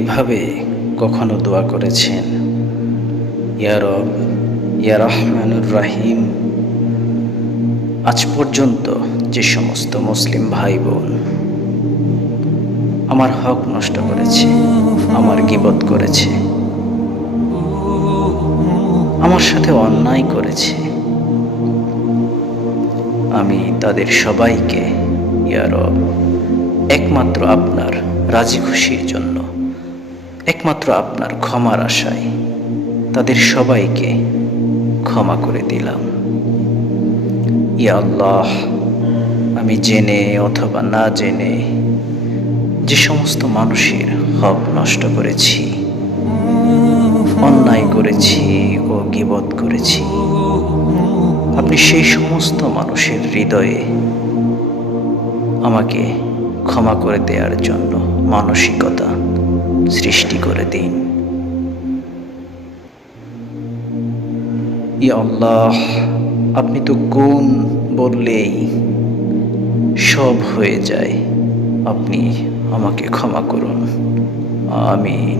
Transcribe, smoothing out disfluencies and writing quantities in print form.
এভাবে কখনো দোয়া করেছেন, ইয়া রব, ইয়া রহমানুর রাহিম। আজ পর্যন্ত যে সমস্ত মুসলিম ভাই বোন আমার হক নষ্ট করেছে, আমার গীবত করেছে, আমার সাথে অন্যায় করেছে, আমি তাদের সবাইকে ইয়া রব একমাত্র আপনার রাজি খুশির জন্য, একমাত্র আপনার ক্ষমার আশায় তাদের সবাইকে ক্ষমা করে দিলাম। ইয়া আল্লাহ, আমি জেনে অথবা না জেনে যে সমস্ত মানুষের হক নষ্ট করেছি, অন্যায় করেছি ও গীবত করেছি, আপনি সেই সমস্ত মানুষের হৃদয়ে আমাকে ক্ষমা করে দেওয়ার জন্য মানসিকতা সৃষ্টি করে দিন। ইয়া আল্লাহ, আপনি তো কোন বললেই সব হয়ে যায়, আপনি আমাকে ক্ষমা করুন। আমিন।